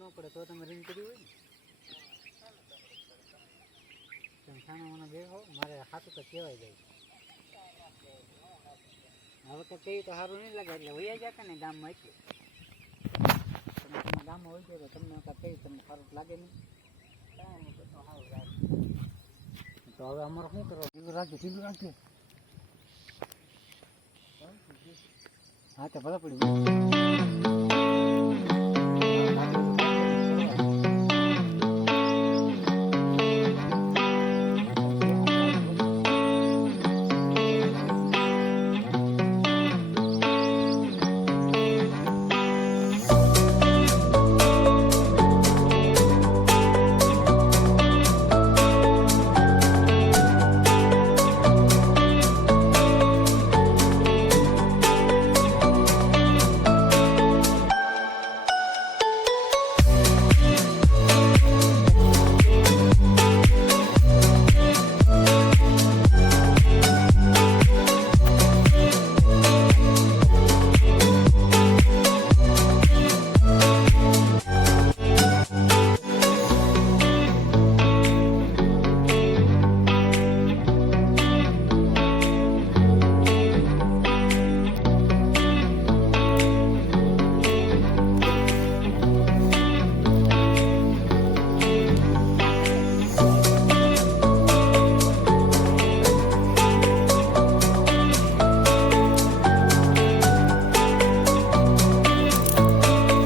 ન પડે તો તમે રિંગ કરી હોય ને તમે ખાના મને બેહો મારે સાચું તો કહેવાય જાય હવે તો કહી તો સારું નહીં લાગે એટલે વૈયા જતા ને ગામમાં એટલે તમે ગામમાં હોય તો તમને કહી તમને સારું લાગે નહીં તો હવે અમારે શું કરવા ઢીલું રાખજો હા તો ભલે પડી